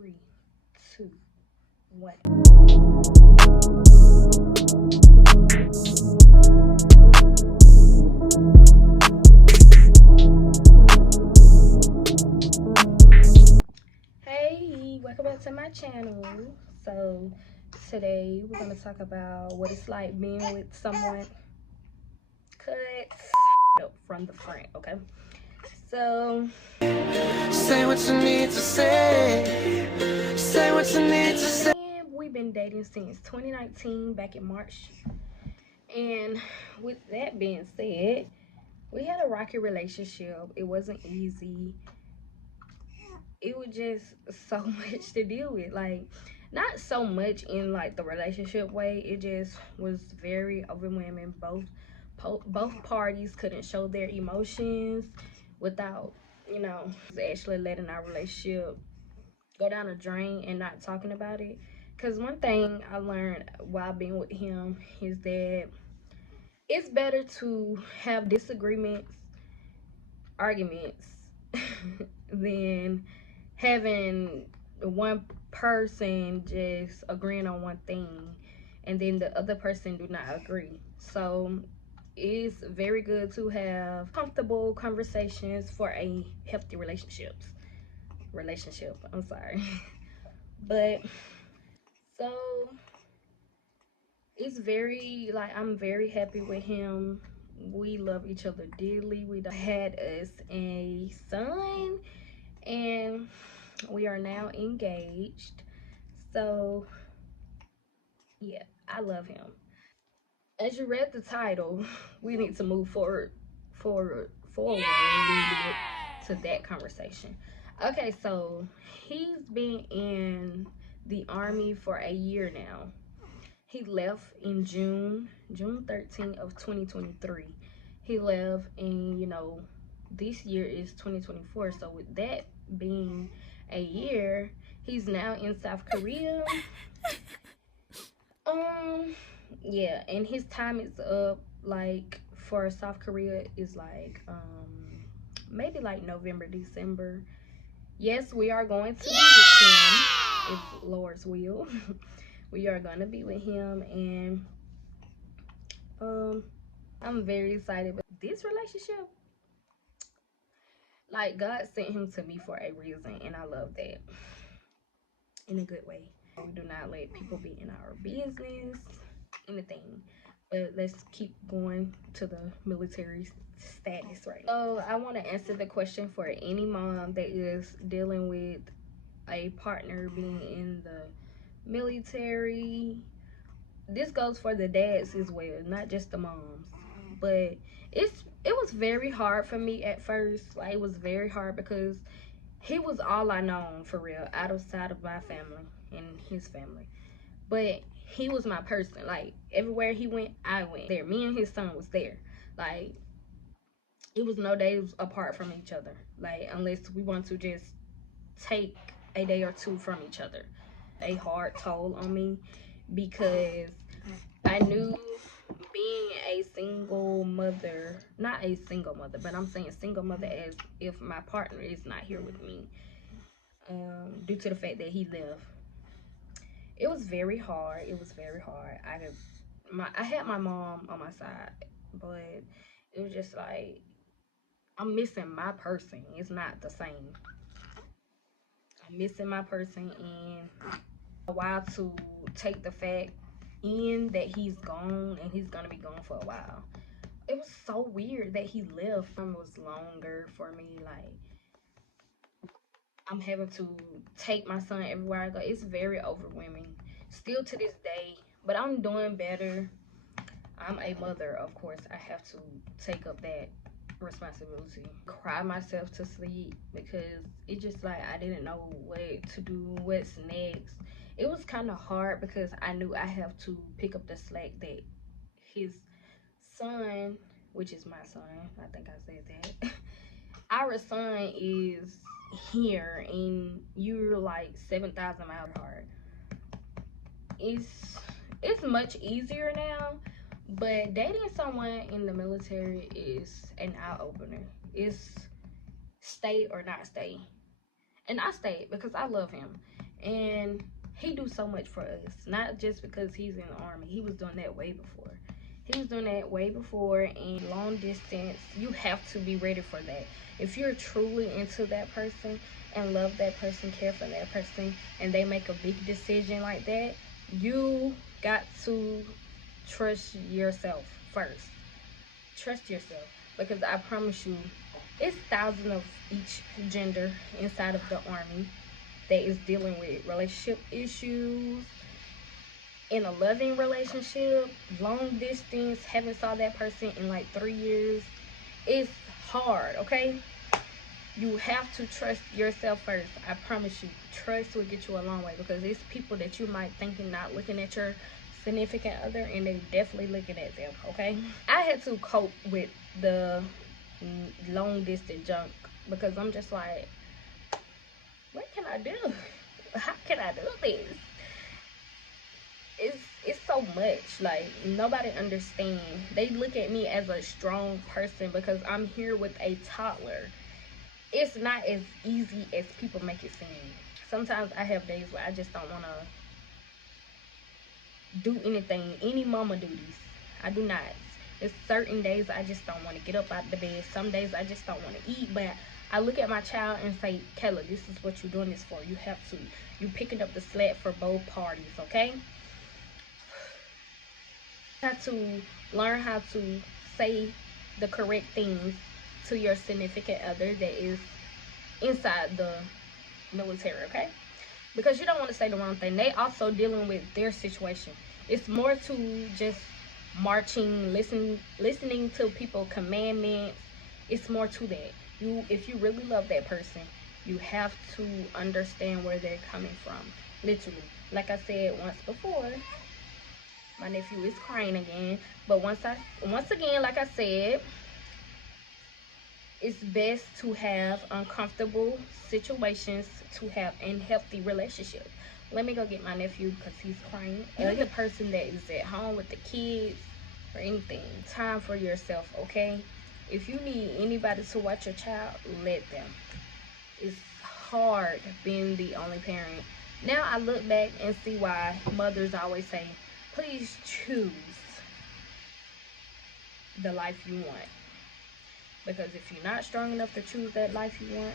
3, 2, 1. Hey, welcome back to my channel. So today we're gonna talk about what it's like being with someone cut from the front. Okay, so say what you need to say. Say what you need to say. We've been dating since 2019, back in March. And with that being said, we had a rocky relationship. It wasn't easy. It was just so much to deal with. Like, not so much in like the relationship way. It just was very overwhelming. Both parties couldn't show their emotions without, actually letting our relationship go down the drain and not talking about it. Because one thing I learned while being with him is that it's better to have disagreements, arguments, than having one person just agreeing on one thing and then the other person do not agree. So it's very good to have comfortable conversations for a healthy relationship. I'm sorry. But so it's very, like, I'm very happy with him. We love each other dearly. We had us a son and we are now engaged. So yeah, I love him. As you read the title, we need to move forward to that conversation. Okay, so he's been in the Army for a year now. He left in June 13th of 2023. He left, and this year is 2024. So with that being a year, he's now in South Korea. Yeah, and his time is up. Like, for South Korea is like maybe like November, December. Yes, we are going to be with him, if Lord's will. We are gonna be with him, and I'm very excited. But this relationship, like, God sent him to me for a reason, and I love that in a good way. We do not let people be in our business, anything. But let's keep going to the military status right now. So I want to answer the question for any mom that is dealing with a partner being in the military. This goes for the dads as well, not just the moms. But it was very hard for me at first. Like, it was very hard because he was all I known, for real, outside of my family and his family. But he was my person. Like, everywhere he went, I went there. Me and his son was there. Like, it was no days apart from each other. Like, unless we want to just take a day or two from each other. A hard toll on me because I knew being a single mother, not a single mother, but I'm saying single mother as if my partner is not here with me, due to the fact that he left. It was very hard. It was very hard. I had my mom on my side, but it was just like, I'm missing my person. It's not the same. I'm missing my person, and a while to take the fact in that he's gone, and he's gonna be gone for a while. It was so weird that he left. It was longer for me. Like, I'm having to take my son everywhere I go. It's very overwhelming still to this day, but I'm doing better. I'm a mother, of course. I have to take up that responsibility. Cry myself to sleep because it just, like, I didn't know what to do, what's next. It was kind of hard because I knew I have to pick up the slack that his son, which is my son, I think I said that, our son is here and you're like 7,000 miles apart. It's much easier now, but dating someone in the military is an eye-opener. It's stay or not stay. And I stayed because I love him. And he do so much for us, not just because he's in the army. He was doing that way before. He was doing that way before. And long distance, you have to be ready for that. If you're truly into that person and love that person, care for that person, and they make a big decision like that, you got to trust yourself first. Trust yourself, because I promise you, it's thousands of each gender inside of the army that is dealing with relationship issues, in a loving relationship, long distance, haven't saw that person in like 3 years. It's hard, okay? You have to trust yourself first. I promise you, trust will get you a long way, because it's people that you might think and not looking at your significant other, and they definitely looking at them, okay? I had to cope with the long distance junk, because I'm just like, what can I do? How can I do this? It's so much. Like, nobody understand. They look at me as a strong person because I'm here with a toddler. It's not as easy as people make it seem. Sometimes I have days where I just don't want to do anything, any mama duties. I do not. There's certain days I just don't want to get up out of the bed. Some days I just don't want to eat. But I look at my child and say, Kayla, this is what you're doing this for. You have to. You're picking up the slack for both parties, okay? You have to learn how to say the correct things to your significant other that is inside the military, okay? Because you don't want to say the wrong thing. They also dealing with their situation. It's more to just marching, listening to people commandments. It's more to that. If you really love that person, you have to understand where they're coming from. Literally. Like I said once before, my nephew is crying again. But once again, like I said, it's best to have uncomfortable situations to have a healthy relationship. Let me go get my nephew because he's crying. You're the person that is at home with the kids or anything. Time for yourself, okay? If you need anybody to watch your child, let them. It's hard being the only parent. Now I look back and see why mothers always say, please choose the life you want. Because if you're not strong enough to choose that life you want,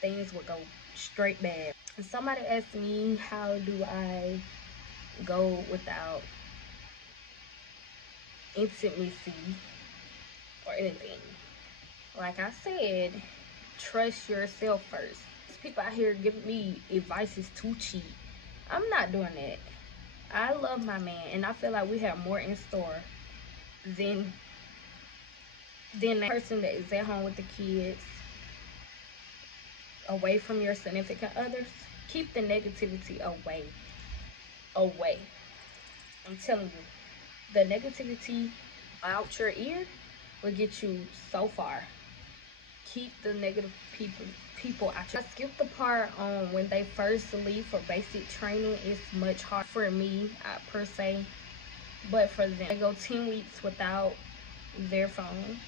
things will go straight bad. And somebody asked me, how do I go without intimacy or anything? Like I said, trust yourself first. There's people out here giving me advice is too cheap. I'm not doing that. I love my man, and I feel like we have more in store than the person that is at home with the kids, away from your significant others. Keep the negativity away. I'm telling you, the negativity out your ear will get you so far. Keep the negative people out your. I skipped the part on when they first leave for basic training. It's much harder for me, per se, but for them, they go 10 weeks without their phone,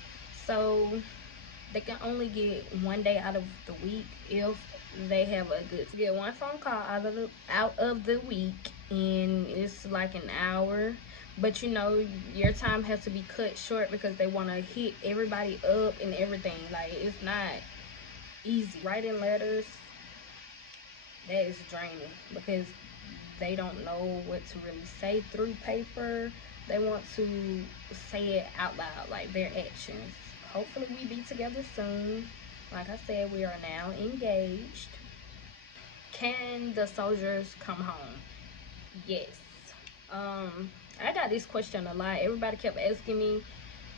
so they can only get 1 day out of the week if they have a good. Get one phone call out of the week, and it's like an hour. But you know, your time has to be cut short because they want to hit everybody up and everything. Like, it's not easy. Writing letters, that is draining because they don't know what to really say through paper. They want to say it out loud, like their actions. Hopefully we be together soon. Like I said, we are now engaged. Can the soldiers come home? Yes. I got this question a lot. Everybody kept asking me,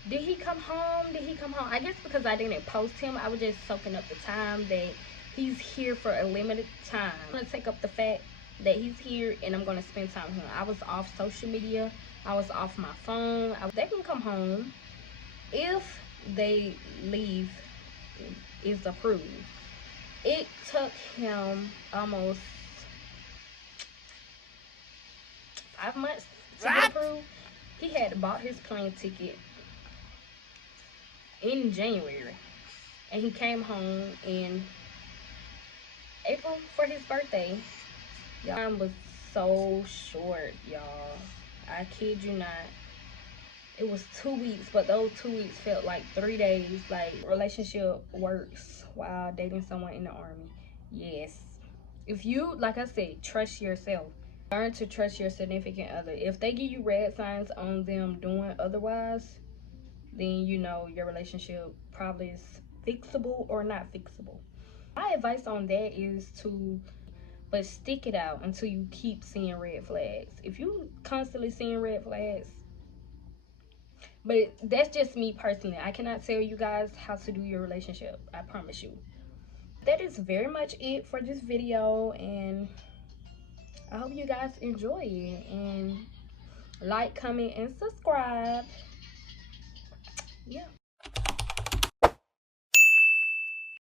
did he come home? Did he come home? I guess because I didn't post him, I was just soaking up the time that he's here for a limited time. I'm going to take up the fact that he's here and I'm going to spend time with him. I was off social media. I was off my phone. They can come home if they leave is approved. It took him almost 5 months to get approved. He had bought his plane ticket in January, and he came home in April for his birthday. Y'all, time was so short, y'all. I kid you not. It was 2 weeks, but those 2 weeks felt like 3 days. Like, relationship works while dating someone in the army. Yes. If you, like I said, trust yourself. Learn to trust your significant other. If they give you red signs on them doing otherwise, then you know your relationship probably is fixable or not fixable. My advice on that is to, but stick it out until you keep seeing red flags. If you constantly seeing red flags, but that's just me personally. I cannot tell you guys how to do your relationship. I promise you. That is very much it for this video, and I hope you guys enjoy it, and like, comment, and subscribe. Yeah.